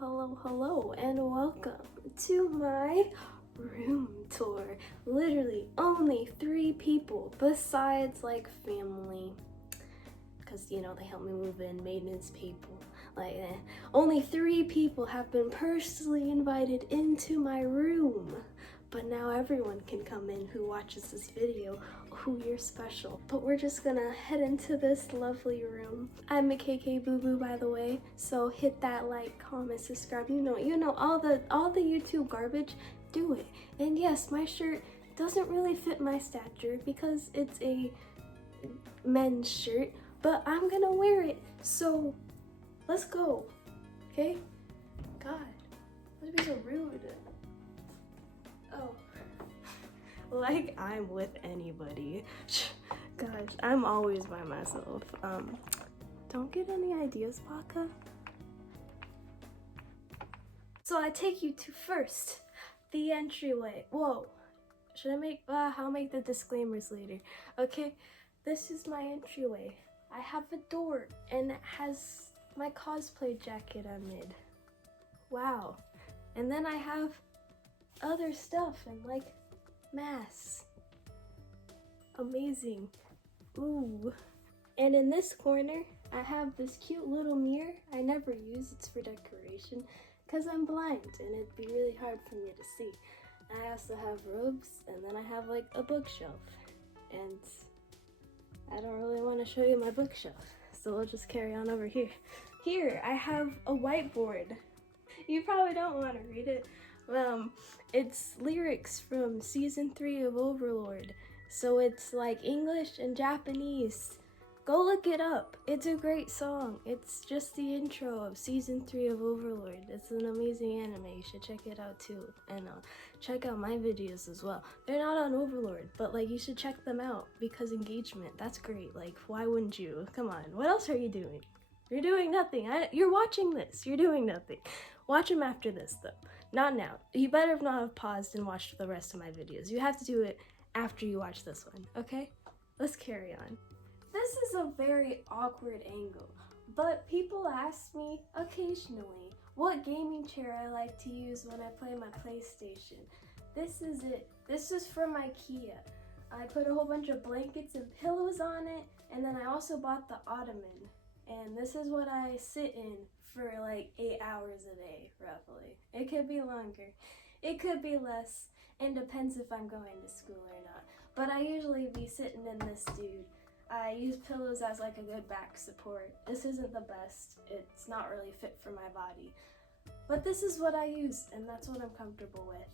Hello, and welcome to my room tour. Literally only 3 people besides like family, because you know they help me move in, maintenance people, only 3 people have been personally invited into my room. But now everyone can come in who watches this video. Who you're special. But we're just gonna head into this lovely room. I'm mikaykaybooboo, by the way, so hit that like, comment, subscribe. You know all the YouTube garbage. Do it. And yes, my shirt doesn't really fit my stature because it's a men's shirt, but I'm gonna wear it. So let's go. Okay? God, that'd be so rude. Oh, like I'm with anybody. Gosh, I'm always by myself. Don't get any ideas, Baka. So I take you to first, the entryway. Whoa, should I make, I'll make the disclaimers later. Okay, this is my entryway. I have a door and it has my cosplay jacket I made. Wow. And then I have other stuff and like masks. Amazing. Ooh. And in this corner I have this cute little mirror I never use. It's for decoration because I'm blind and it'd be really hard for me to see. I also have robes, and then I have like a bookshelf, and I don't really want to show you my bookshelf, so we'll just carry on over here. Here I have a whiteboard. You probably don't want to read it. It's lyrics from season 3 of Overlord, so it's like English and Japanese. Go look it up. It's a great song. It's just the intro of season 3 of Overlord. It's an amazing anime. You should check it out too, and check out my videos as well. They're not on Overlord, but like you should check them out because engagement, that's great. Like, why wouldn't you? Come on, what else are you doing? You're doing nothing. You're watching this. You're doing nothing. Watch them after this though. Not now. You better not have paused and watched the rest of my videos. You have to do it after you watch this one, okay? Let's carry on. This is a very awkward angle, but people ask me occasionally what gaming chair I like to use when I play my PlayStation. This is it. This is from IKEA. I put a whole bunch of blankets and pillows on it, and then I also bought the ottoman. And this is what I sit in for like 8 hours a day, roughly. It could be longer, it could be less, and depends if I'm going to school or not. But I usually be sitting in this dude. I use pillows as like a good back support. This isn't the best, it's not really fit for my body. But this is what I use, and that's what I'm comfortable with.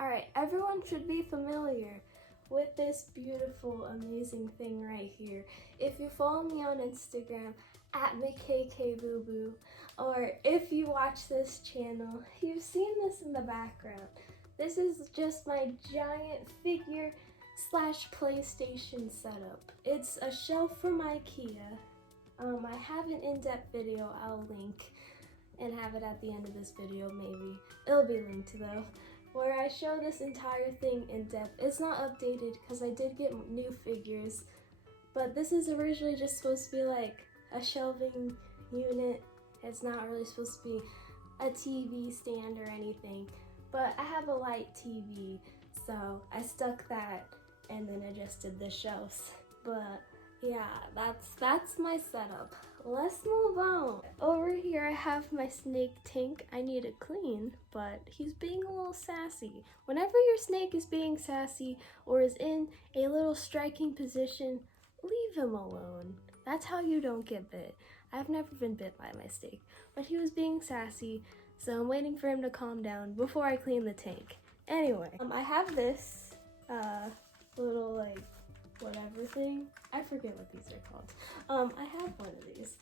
Alright, everyone should be familiar with this beautiful, amazing thing right here. If you follow me on Instagram, at mikaykaybooboo, or if you watch this channel, you've seen this in the background. This is just my giant figure / PlayStation setup. It's a shelf from IKEA. I have an in-depth video I'll link and have it at the end of this video, maybe. It'll be linked though, where I show this entire thing in depth. It's not updated because I did get new figures, but this is originally just supposed to be like a shelving unit. It's not really supposed to be a TV stand or anything, but I have a light TV, so I stuck that and then adjusted the shelves. But yeah, that's my setup. Let's move on. Over here I have my snake tank. I need to clean, but he's being a little sassy. Whenever your snake is being sassy or is in a little striking position, leave him alone. That's how you don't get bit. I've never been bit by my snake, but he was being sassy, so I'm waiting for him to calm down before I clean the tank. Anyway, I have this little like whatever thing. I forget what these are called. I have one of these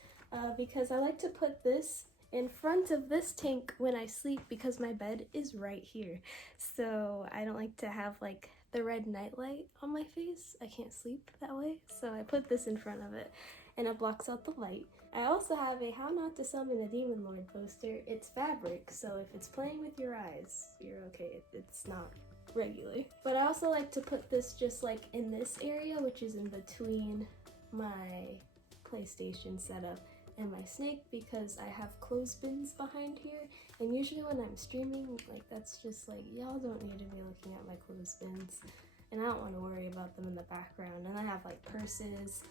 because I like to put this in front of this tank when I sleep because my bed is right here. So I don't like to have like the red nightlight on my face. I can't sleep that way. So I put this in front of it and it blocks out the light. I also have a How Not to Summon a Demon Lord poster. It's fabric, so if it's playing with your eyes, you're okay. It's not regularly. But I also like to put this just like in this area, which is in between my PlayStation setup and my snake because I have clothespins behind here, and usually when I'm streaming, like that's just like, y'all don't need to be looking at my clothespins, and I don't want to worry about them in the background. And I have like purses,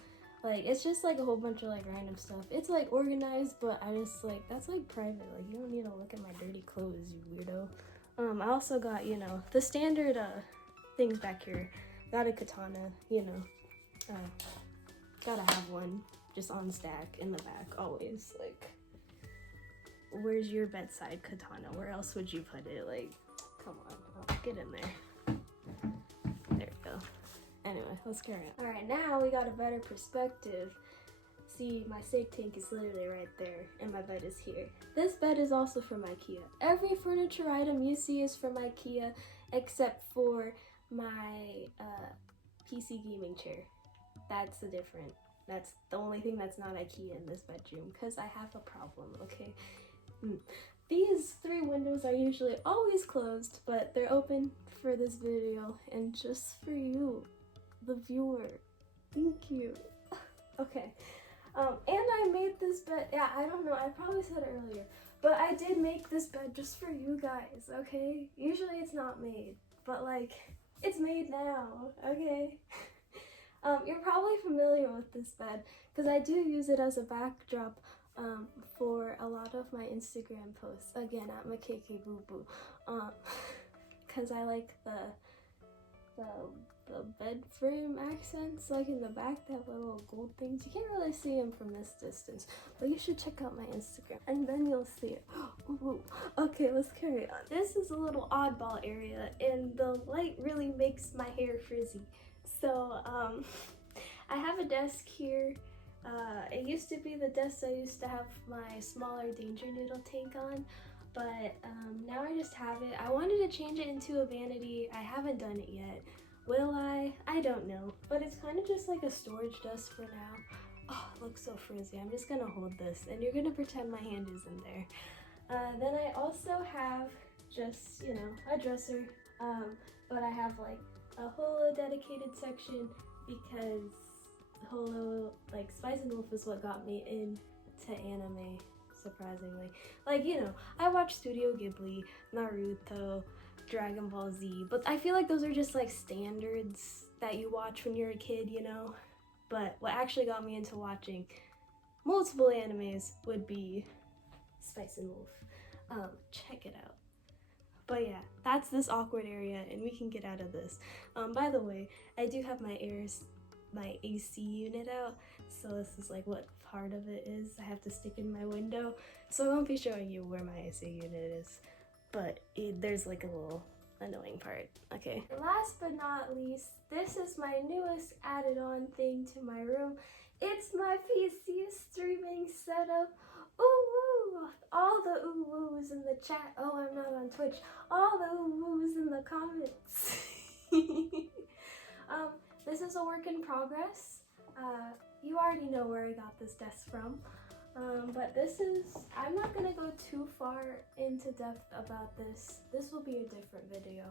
like it's just like a whole bunch of like random stuff. It's like organized, but I just like, that's like private, like you don't need to look at my dirty clothes, you weirdo. I also got, you know, the standard things back here. Got a katana, you know, gotta have one just on stack in the back always. Like, where's your bedside katana? Where else would you put it? Like, come on, oh, get in there. There we go. Anyway, let's carry on. All right, now we got a better perspective. See, my steak tank is literally right there, and my bed is here. This bed is also from IKEA. Every furniture item you see is from IKEA, except for my PC gaming chair. That's that's the only thing that's not IKEA in this bedroom, because I have a problem, okay? These 3 windows are usually always closed, but they're open for this video, and just for you, the viewer. Thank you. Okay. And I made this bed, yeah, I don't know, I probably said it earlier, but I did make this bed just for you guys, okay? Usually it's not made, but like, it's made now, okay? You're probably familiar with this bed, because I do use it as a backdrop for a lot of my Instagram posts, again, at mikaykaybooboo, because I like the bed frame accents, like in the back, they have little gold things. You can't really see them from this distance, but you should check out my Instagram, and then you'll see it. Ooh. Okay, let's carry on. This is a little oddball area, and the light really makes my hair frizzy. So, I have a desk here. It used to be the desk I used to have my smaller danger noodle tank on, but now I just have it. I wanted to change it into a vanity. I haven't done it yet. Will I? I don't know, but it's kind of just like a storage desk for now. Oh, it looks so frizzy. I'm just gonna hold this, and you're gonna pretend my hand is in there. Then I also have just, you know, a dresser, but I have like a Holo dedicated section because Holo, like Spice and Wolf is what got me into anime, surprisingly. Like, you know, I watch Studio Ghibli, Naruto, Dragon Ball Z, but I feel like those are just like standards that you watch when you're a kid, you know? But what actually got me into watching multiple animes would be Spice and Wolf. Check it out. But yeah, that's this awkward area, and we can get out of this. By the way, I do have my AC unit out, so this is like what part of it is. I have to stick in my window, so I won't be showing you where my AC unit is, but there's like a little annoying part. Okay. Last but not least, this is my newest added on thing to my room. It's my PC streaming setup. Ooh woo! All the ooh woos in the chat. Oh, I'm not on Twitch. All the ooh woos in the comments. This is a work in progress. You already know where I got this desk from. But this is, I'm not gonna go too far into depth about this. This will be a different video.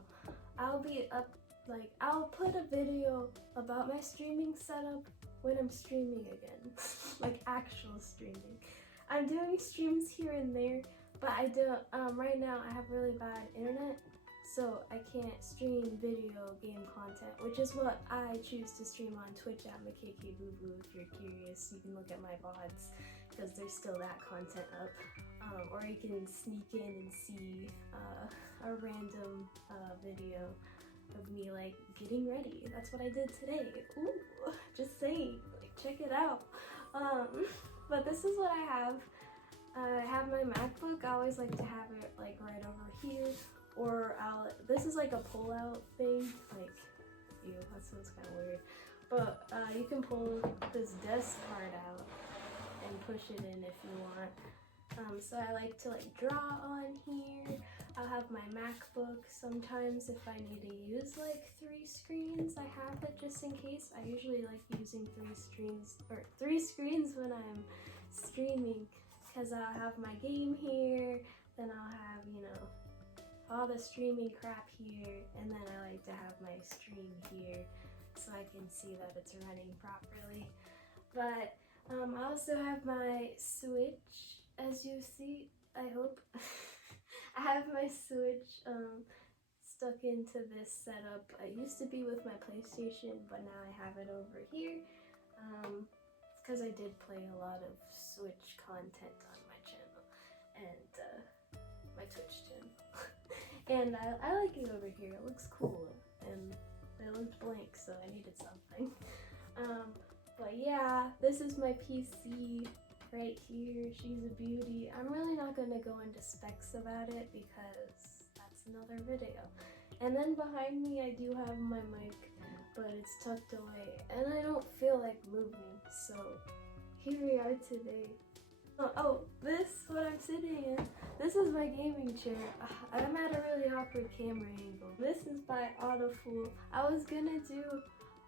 I'll put a video about my streaming setup when I'm streaming again. Like actual streaming. I'm doing streams here and there, but I don't, right now I have really bad internet, so I can't stream video game content, which is what I choose to stream on Twitch at mikaykaybooboo. If you're curious, you can look at my VODs, because there's still that content up, or you can sneak in and see a random video of me like getting ready. That's what I did today. Ooh, just saying, like check it out. But this is what I have. I have my MacBook. I always like to have it like right over here, or this is like a pull-out thing. Like, ew, that sounds kind of weird. But you can pull this desk part out and push it in if you want. So I like to like draw on here. I'll have my MacBook. Sometimes if I need to use like 3 screens, I have it just in case. I usually like using 3 screens when I'm streaming, because I'll have my game here, then I'll have, you know, all the streaming crap here, and then I like to have my stream here so I can see that it's running properly. But I also have my Switch, as you see, I hope. I have my Switch stuck into this setup. I used to be with my PlayStation, but now I have it over here. It's because I did play a lot of Switch content on my channel and my Twitch channel. And I like it over here. It looks cool, and it looked blank, so I needed something. But yeah, this is my PC right here. She's a beauty. I'm really not gonna go into specs about it because that's another video. And then behind me I do have my mic, but it's tucked away and I don't feel like moving, so here we are today. Oh, what I'm sitting in, this is my gaming chair. I'm at a really awkward camera angle. This is by Autofool. I was gonna do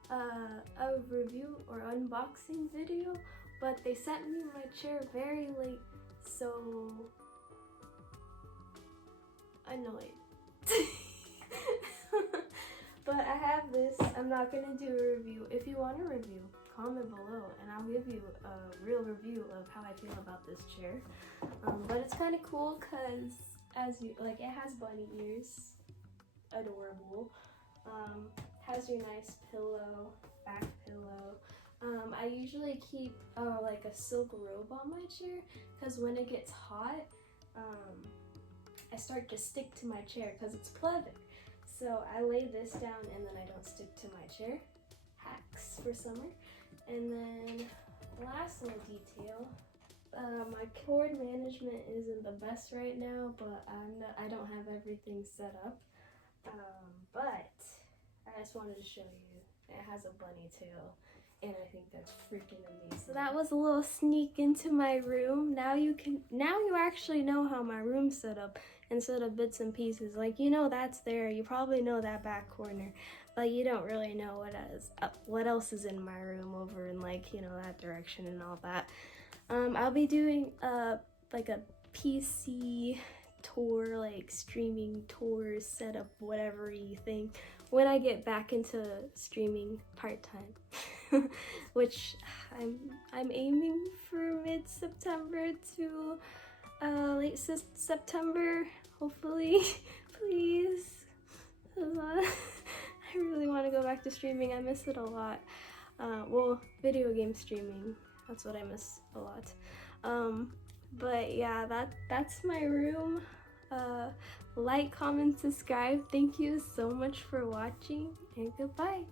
a review or unboxing video, but they sent me my chair very late, so annoyed. But I have this. I'm not gonna do a review. If you want a review, comment below and I'll give you a real review of how I feel about this chair. But it's kind of cool because it has bunny ears, adorable. Has your nice pillow, back pillow. I usually keep like a silk robe on my chair because when it gets hot, I start to stick to my chair because it's pleather. So I lay this down and then I don't stick to my chair. Hacks for summer. And then last little detail, my cord management isn't the best right now, but I don't have everything set up. But I just wanted to show you. It has a bunny tail, and I think that's freaking amazing. So that was a little sneak into my room. Now you actually know how my room's set up instead of bits and pieces. Like, you know that's there. You probably know that back corner, but you don't really know what else is in my room over in, like, you know, that direction and all that. I'll be doing like a PC tour, like streaming tour setup, whatever you think, when I get back into streaming part-time. Which I'm aiming for mid-September to late September, hopefully. Please. I really want to go back to streaming. I miss it a lot. Well, video game streaming, that's what I miss a lot. But yeah, that's my room. Like, comment, subscribe. Thank you so much for watching, and goodbye.